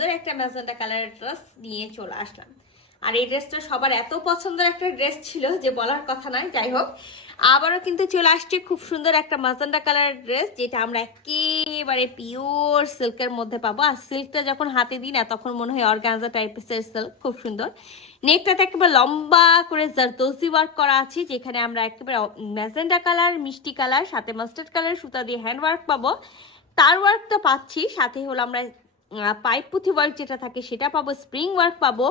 সুন্দর একটা ম্যাজেন্টা কালারের ড্রেস নিয়ে চলে আসলাম। আর এই ড্রেসটা সবার এত পছন্দের একটা ড্রেস ছিল যে বলার কথা নয়। যাই হোক, আবারও কিন্তু চলে আসছে খুব সুন্দর একটা ম্যাজেন্টা কালারের ড্রেস, যেটা আমরা একেবারে পিওর সিল্কের মধ্যে পাবো। আর সিল্কটা যখন হাতে দিই না, তখন মনে হয় অর্গানজা টাইপের সিল্ক, খুব সুন্দর। নেকটাতে একেবারে লম্বা করে জারদোজি ওয়ার্ক করা আছে, যেখানে আমরা একেবারে ম্যাজেন্টা কালার, মিষ্টি কালার, সাথে মাস্টার্ড কালার সুতা দিয়ে হ্যান্ড ওয়ার্ক পাবো। তার ওয়ার্ক তো পাচ্ছি, সাথে হলো আমরা পাইপ পুঁথি ওয়ার্ক যেটা থাকে সেটা পাবো, স্প্রিং ওয়ার্ক পাবো,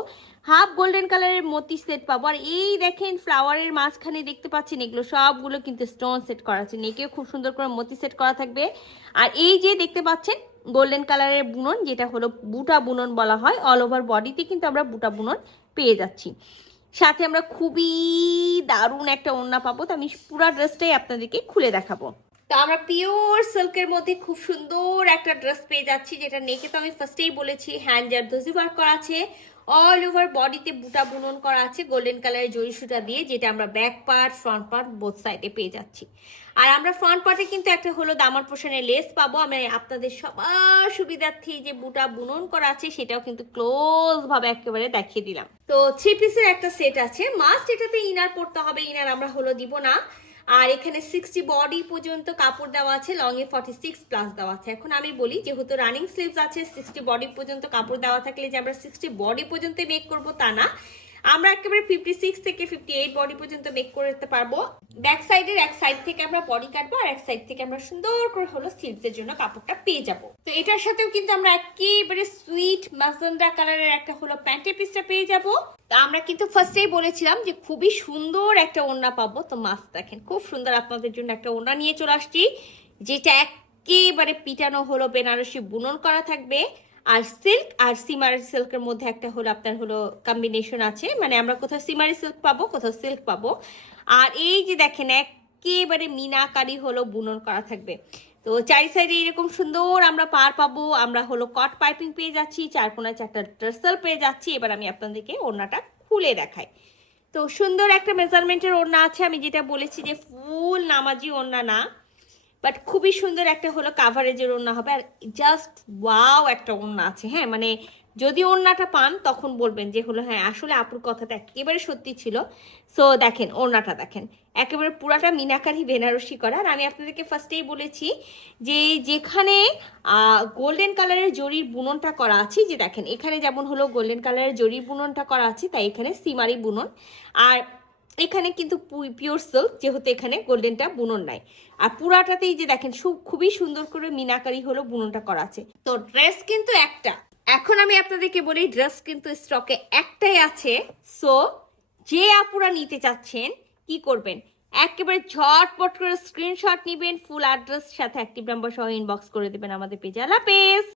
হাফ গোল্ডেন কালারের মতি সেট পাবো। আর এই দেখেন ফ্লাওয়ারের মাঝখানে দেখতে পাচ্ছেন, এগুলো সবগুলো কিন্তু স্টোন সেট করা আছে। নেকেও খুব সুন্দর করে মতি সেট করা থাকবে। আর এই যে দেখতে পাচ্ছেন গোল্ডেন কালারের বুনন, যেটা হলো বুটা বুনন বলা হয়। অল ওভার বডিতে কিন্তু আমরা বুটা বুনন পেয়ে যাচ্ছি। সাথে আমরা খুবই দারুণ একটা ওড়না পাবো। তো আমি পুরো ড্রেসটাই আপনাদেরকে খুলে দেখাবো। তো আমরা পিওর সিল্কের মধ্যে খুব সুন্দর একটা ড্রেস পেয়ে যাচ্ছি, যেটা নেকে তো আমি ফার্স্টেই বলেছি হ্যান্ড জারদোজি ওয়ার্ক করা আছে। অল ওভার বডিতে বুটা বুনন করা আছে গোল্ডেন কালারের জরি সুতা দিয়ে, যেটা আমরা back part front part both সাইডে পেয়ে যাচ্ছি। আর আমরা ফ্রন্ট পার্টে কিন্তু একটা হলো দামার পোর্শনের লেস পাবো। আমি আপনাদের সবার সুবিধার্থে যে বুটা বুনন করা আছে সেটাও কিন্তু ক্লোজ ভাবে একেবারে দেখিয়ে দিলাম। তো 3 পিসের একটা সেট আছে, মাস্ট এটাতে ইনার পড়তে হবে, ইনার আমরা হলো দিব না। আর এখানে 60 বডি পর্যন্ত কাপড় দেওয়া আছে, লং এ 46 প্লাস দেওয়া আছে। এখন আমি বলি, যেহেতু রানিং স্লিভস আছে, 60 বডি পর্যন্ত কাপড় দেওয়া থাকলে যে আমরা 60 বডি পর্যন্ত মেক করব তা না, আমরা একেবারে 56 থেকে 58 বডি পর্যন্ত মেক করতে পারবো। ব্যাক সাইডের এক সাইড থেকে আমরা বডি কাটবো, আর এক সাইড থেকে আমরা সুন্দর করে হলো স্লিভসের জন্য কাপড়টা পেয়ে যাব। তো এটার সাথেও কিন্তু আমরা একেবারে সুইট ম্যাজেন্টা কালারের একটা হলো প্যান্টের পিসটা পেয়ে যাব। তা আমরা কিন্তু ফার্স্টেই বলেছিলাম যে খুবই সুন্দর একটা ওড়না পাবো। তো মাস্ট দেখেন, খুব সুন্দর আপনাদের জন্য একটা ওড়না নিয়ে চলে আসছি, যেটা একেবারে পিটানো হলো বেনারসি বুনন করা থাকবে। আর সিল্ক আর সিমারি সিল্কের মধ্যে একটা হলো আপনার হলো কম্বিনেশন আছে, মানে আমরা কোথাও সিমারি সিল্ক পাবো, কোথাও সিল্ক পাবো। আর এই যে দেখেন একেবারে মিনাকারি হলো বুনন করা থাকবে। তো চারি সাইডে এরকম সুন্দর আমরা পার পাবো। আমরা হলো কট পাইপিং পেয়ে যাচ্ছি, 4 কোণায় 4টা টার্সেল পেয়ে যাচ্ছি। এবার আমি আপনাদেরকে ওড়নাটা খুলে দেখাই। তো সুন্দর একটা মেজারমেন্টের ওড়না আছে। আমি যেটা বলেছি যে ফুল নামাজি ওড়না না, বাট খুবই সুন্দর একটা হলো কাভারেজের ওড়না হবে। আর জাস্ট ওয়াও একটা ওড়না আছে। হ্যাঁ, মানে যদি ওড়নাটা পান তখন বলবেন যে হলো হ্যাঁ আসলে আপুর কথাটা একেবারে সত্যি ছিল। সো দেখেন ওড়নাটা দেখেন, একেবারে পুরাটা মিনাকারি বেনারসি করা। আর আমি আপনাদেরকে ফার্স্টেই বলেছি যে যেখানে গোল্ডেন কালারের জরির বুননটা করা আছে, যে দেখেন এখানে যেমন হলো গোল্ডেন কালারের জরির বুননটা করা আছে, তাই এখানে সিমারি বুনন। আর এখানে কিন্তু পিওর সিল্ক, যেহেতু এখানে গোল্ডেনটা বুনন নাই। আর পুরাটাতেই যে দেখেন খুবই সুন্দর করে মিনাকারি হলো বুননটা করা আছে। তো ড্রেস কিন্তু একটা, এখন আমি আপনাদেরকে বলি ড্রেস কিন্তু স্টকে একটাই আছে। সো যে আপুরা নিতে চাচ্ছেন কি করবেন, একেবারে ঝটপট করে স্ক্রিনশট নেবেন, ফুল অ্যাড্রেস সাথে অ্যাক্টিভ নাম্বার সহ ইনবক্স করে দেবেন আমাদের পেজে। আল্লাহ হাফেজ।